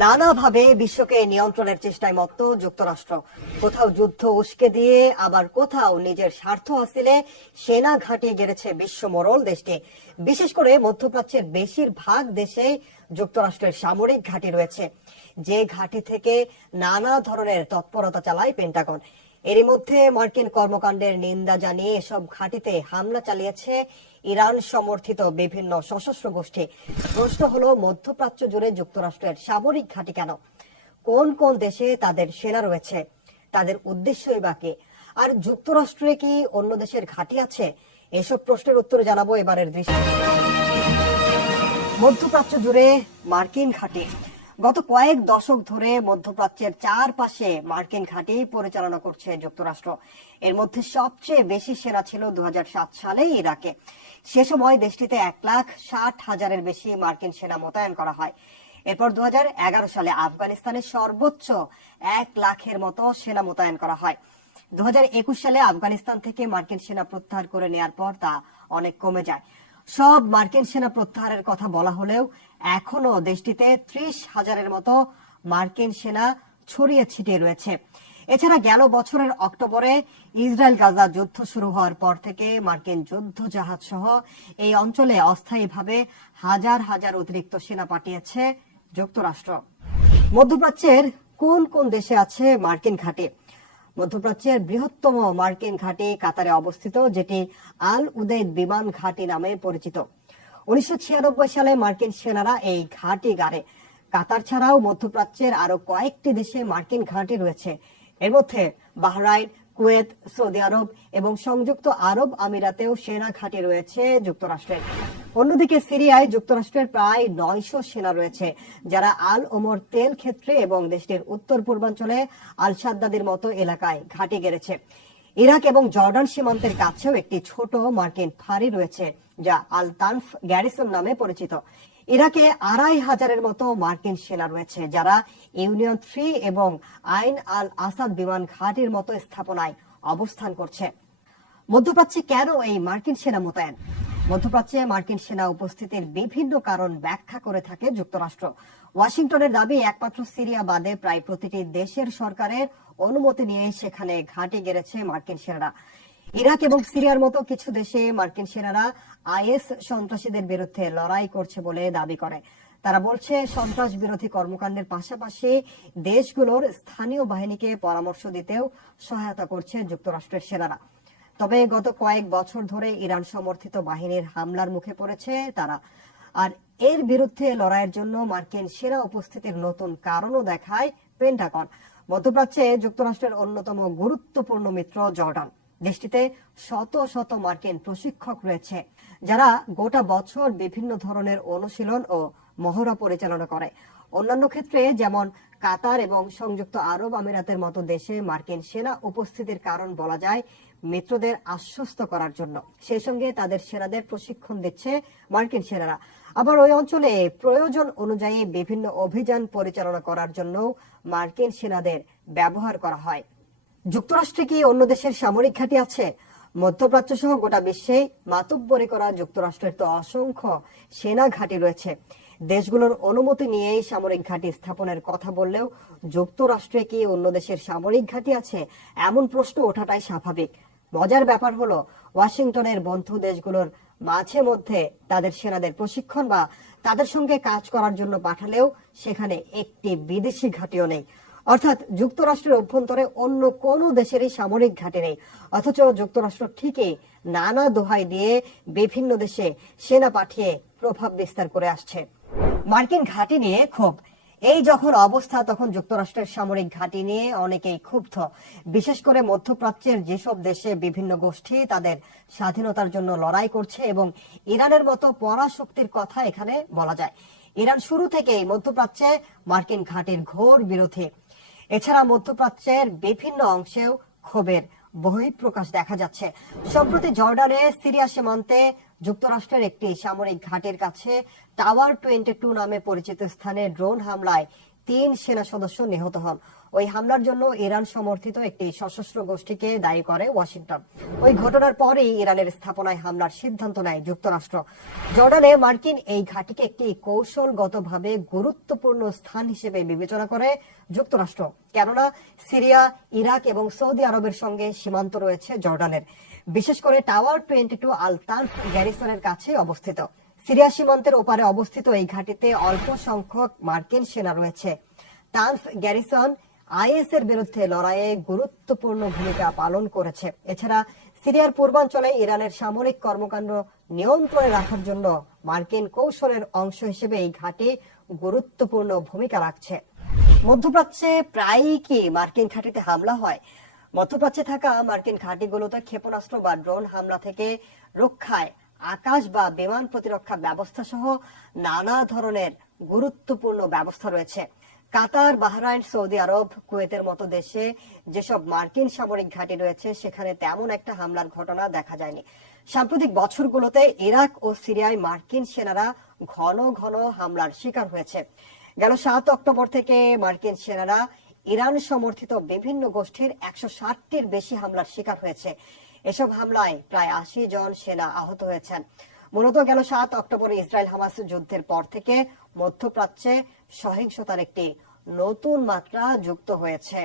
নানাভাবে বিশ্বকে নিয়ন্ত্রণের চেষ্টায় মত্ত যুক্তরাষ্ট্র। কোথাও যুদ্ধ উস্কে দিয়ে আবার কোথাও নিজের স্বার্থ হাসিলে সেনা ঘাঁটি গেড়েছে বিশ্ব মোড়ল দেশটি। বিশেষ করে মধ্যপ্রাচ্যের বেশিরভাগ দেশে যুক্তরাষ্ট্রের সামরিক ঘাঁটি রয়েছে, যে ঘাঁটি থেকে নানা ধরনের তৎপরতা চালায় পেন্টাগন। এরই মধ্যে মার্কিন কর্মকাণ্ডের নিন্দা জানিয়ে এসব ঘাঁটিতে হামলা চালিয়েছে ইরান সমর্থিত বিভিন্ন সশস্ত্র গোষ্ঠী। প্রশ্ন হলো, মধ্যপ্রাচ্য জুড়ে যুক্তরাষ্ট্রের সামরিক ঘাঁটি কেন? কোন কোন দেশে তাদের সেনা রয়েছে? তাদের উদ্দেশ্যই বা কি? আর যুক্তরাষ্ট্রে কি অন্য দেশের ঘাঁটি আছে? এসব প্রশ্নের উত্তর জানাবো এবারের দৃশ্যে। মধ্যপ্রাচ্য জুড়ে মার্কিন ঘাঁটি। গত কয়েক দশক ধরে মধ্যপ্রাচ্যের চারপাশে মার্কিন ঘাঁটি পরিচালনা করছে যুক্তরাষ্ট্র। এর মধ্যে সবচেয়ে বেশি সেনা ছিল 2007 সালে ইরাকে। সে সময় দেশটিতে 1,60,000-এর বেশি মার্কিন সেনা মোতায়েন করা হয়। এরপর 2011 সালে আফগানিস্তানে সর্বোচ্চ 1 লাখের মতো সেনা মোতায়েন করা হয়। 2021 সালে আফগানিস্তান থেকে মার্কিন সেনা প্রত্যাহার করে নেওয়ার পর তা অনেক কমে যায়। সব মার্কিন সেনা প্রত্যাহারের কথা বলা হলেও এখনো দেশটিতে 30,000-এর মতো মার্কিন সেনা ছড়িয়ে ছিটিয়ে রয়েছে। এছাড়া গেল বছরের অক্টোবরে ইসরায়েল গাজা যুদ্ধ শুরু হওয়ার পর থেকে মার্কিন যুদ্ধ জাহাজ সহ এই অঞ্চলে অস্থায়ীভাবে হাজার হাজার অতিরিক্ত সেনা পাঠিয়েছে যুক্তরাষ্ট্র। মধ্যপ্রাচ্যের কোন কোন দেশে আছে মার্কিন ঘাঁটি? মধ্যপ্রাচ্যের বৃহত্তম মার্কিন ঘাঁটি কাতারে অবস্থিত, যেটি আল উদেইদ বিমান ঘাঁটি নামে পরিচিত। 1996 সালে মার্কিন সেনারা এই ঘাঁটি গাড়ে। কাতার ছাড়াও মধ্যপ্রাচ্যের আরো কয়েকটি দেশে মার্কিন ঘাঁটি রয়েছে। এর মধ্যে বাহরাইন, কুয়েত, সৌদি আরব এবং সংযুক্ত আরব আমিরাতেও সেনা ঘাঁটি রয়েছে যুক্তরাষ্ট্রের। অন্যদিকে সিরিয়ায় যুক্তরাষ্ট্রের প্রায় 900 সেনা রয়েছে, যারা আল ওমর তেল ক্ষেত্রে এবং দেশটির উত্তর পূর্বাঞ্চলে আল সাদ্দাদের মতো এলাকায় ঘাঁটি গেড়েছে। ইরাক এবং জর্ডান সীমান্তের কাছেও একটি ছোট মার্কিন ফাঁড়ি রয়েছে, যা আল তানফ গ্যারিসন নামে পরিচিত। ইরাকে 2,500-এর মতো মার্কিন সেনা রয়েছে, যারা ইউনিয়ন 3 এবং আইন আল আসাদ বিমান ঘাঁটির মতো স্থাপনায় অবস্থান করছে। মধ্যপ্রাচ্যে কেন এই মার্কিন সেনা মোতায়েন? মধ্যপ্রাচ্যে মার্কিন সেনা উপস্থিতির বিভিন্ন কারণ ব্যাখ্যা করে থাকে যুক্তরাষ্ট্র। ওয়াশিংটনের দাবি, একমাত্র সিরিয়া বাদে প্রায় প্রতিটি দেশের সরকারের অনুমতি নিয়ে সেখানে ঘাঁটি গেড়েছে মার্কিন সেনারা। ইরাক এবং সিরিয়ার মতো কিছু দেশে মার্কিন সেনারা আইএস সন্ত্রাসীদের বিরুদ্ধে লড়াই করছে বলে দাবি করে। তারা বলছে, সন্ত্রাস বিরোধী কর্মকাণ্ডের পাশাপাশি দেশগুলোর স্থানীয় বাহিনীকে পরামর্শ দিতেও সহায়তা করছে যুক্তরাষ্ট্রের সেনারা। তবে গত কয়েক বছর ধরে ইরান সমর্থিত বাহিনীর হামলার মুখে পড়েছে তারা। আর এর বিরুদ্ধে লড়াইয়ের জন্য মার্কিন সেনা উপস্থিতির নতুন কারণও দেখায় পেন্টাগন। মধ্যপ্রাচ্যে যুক্তরাষ্ট্রের অন্যতম গুরুত্বপূর্ণ মিত্র জর্ডান। দেশটিতে শত শত মার্কিন প্রশিক্ষক রয়েছে, যারা গোটা বছর বিভিন্ন ধরনের অনুশীলন ও মহড়া পরিচালনা করে। অন্যান্য ক্ষেত্রে যেমন কাতার এবং সংযুক্ত আরব আমিরাতের মতো দেশে মার্কিন সেনা উপস্থিতির কারণ বলা যায় মিত্রদের আশ্বস্ত করার জন্য। সেই সঙ্গে তাদের সেনাদের প্রশিক্ষণ দিচ্ছে মার্কিন সেনারা। আবার ওই অঞ্চলে প্রয়োজন অনুযায়ী বিভিন্ন অভিযান পরিচালনা করার জন্য মার্কিন সেনাদের ব্যবহার করা হয়। যুক্তরাষ্ট্রে কি অন্য দেশের সামরিক ঘাঁটি আছে? মধ্যপ্রাচ্য সহ গোটা বিশ্বে মাতব্বরি করা যুক্তরাষ্ট্রের তো অসংখ্য সেনা ঘাঁটি রয়েছে। দেশগুলোর অনুমতি নিয়েই সামরিক ঘাঁটি স্থাপনের কথা বললেও যুক্তরাষ্ট্রে কি অন্য দেশের সামরিক ঘাঁটি আছে, এমন প্রশ্ন ওঠাটাই স্বাভাবিক। মজার ব্যাপার হলো, ওয়াশিংটনের বন্ধু দেশগুলোর মাঝে মধ্যে তাদের সেনাদের প্রশিক্ষণ বা তাদের সঙ্গে কাজ করার জন্য পাঠালেও সেখানে একটি বিদেশি ঘাঁটিও নেই। অর্থাৎ যুক্তরাষ্ট্রের অভ্যন্তরে অন্য কোনো দেশেরই সামরিক ঘাঁটি নেই, অথচ যুক্তরাষ্ট্র ঠিকই নানা দোহাই দিয়ে বিভিন্ন দেশে সেনা পাঠিয়ে প্রভাব বিস্তার করে আসছে। মার্কিন ঘাঁটি নিয়ে ক্ষোভ। এই যখন অবস্থা, তখন যুক্তরাষ্ট্রের সামরিক ঘাঁটি নিয়ে অনেকেই ক্ষুব্ধ। বিশেষ করে মধ্যপ্রাচ্যের যেসব দেশে বিভিন্ন গোষ্ঠী তাদের স্বাধীনতার জন্য লড়াই করছে এবং ইরানের মতো পরাশক্তির কথা এখানে বলা যায়। ইরান শুরু থেকেই মধ্যপ্রাচ্যে মার্কিন ঘাঁটির ঘোর বিরোধী। এছাড়া মধ্যপ্রাচ্যের বিভিন্ন অংশেও ক্ষোভের বহিঃপ্রকাশ দেখা যাচ্ছে। সম্প্রতি জর্ডানে সিরিয়া সীমান্তে যুক্তরাষ্ট্রের একটি সামরিক ঘাঁটির কাছে টাওয়ার 22 নামে পরিচিত স্থানে ড্রোন হামলায় 3 সেনা সদস্য নিহত হন। ওই হামলার জন্য ইরান সমর্থিত একটি সশস্ত্র গোষ্ঠীকে দায়ী করে ওয়াশিংটন। ওই ঘটনার পরেই ইরানের স্থাপনায় হামলার সিদ্ধান্ত নেয় যুক্তরাষ্ট্র। জর্ডানে মার্কিন এই ঘাঁটিকে একটি কৌশলগতভাবে গুরুত্বপূর্ণ স্থান হিসেবে বিবেচনা করে যুক্তরাষ্ট্র, কেননা সিরিয়া, ইরাক এবং সৌদি আরবের সঙ্গে সীমান্ত রয়েছে জর্ডানের। বিশেষ করে টাওয়ার 22 আল তানফ গ্যারিসনের কাছে অবস্থিত। সিরিয়া সীমান্তের ওপারে অবস্থিত এই ঘাঁটিতে অল্প সংখ্যক মার্কিন সেনা রয়েছে। তানফ গ্যারিসন আইএস এর বিরুদ্ধে লড়াইয়ে গুরুত্বপূর্ণ ভূমিকা পালন করেছে। এছাড়া সিরিয়ার পূর্বাঞ্চলে ইরানের সামরিক কর্মকাণ্ড নিয়ন্ত্রণে রাখার জন্য মার্কিন কৌশলের অংশ হিসেবে এই ঘাঁটি গুরুত্বপূর্ণ ভূমিকা রাখছে। মধ্যপ্রাচ্যে প্রায়ই কি মার্কিন ঘাঁটিতে হামলা হয়? মধ্যপ্রাচ্যে থাকা মার্কিন ঘাঁটিগুলোতে ক্ষেপণাস্ত্র বা ড্রোন হামলা থেকে রক্ষায় আকাশ বা বিমান প্রতিরক্ষা ব্যবস্থা সহ নানা ধরনের গুরুত্বপূর্ণ ব্যবস্থা রয়েছে। কাতার, বাহরাইন, সৌদি আরব, কুয়েতের মতো দেশে যেসব মার্কিন সামরিক ঘাঁটি রয়েছে সেখানে তেমন একটা হামলার ঘটনা দেখা যায়নি। সাম্প্রতিক বছরগুলোতে ইরাক ও সিরিয়ায় মার্কিন সেনারা ঘন ঘন হামলার শিকার হয়েছে। গেল 7 অক্টোবর থেকে মার্কিন সেনারা ইরান সমর্থিত বিভিন্ন গোষ্ঠীর 160টির বেশি হামলার শিকার হয়েছে। এসব হামলায় প্রায় 80 জন সেনা আহত হয়েছেন। মূলত গেল 7 অক্টোবর ইসরায়েল হামাস যুদ্ধের পর থেকে মধ্যপ্রাচ্যে সহিংসতার একটি নতুন মাত্রা যুক্ত হয়েছে।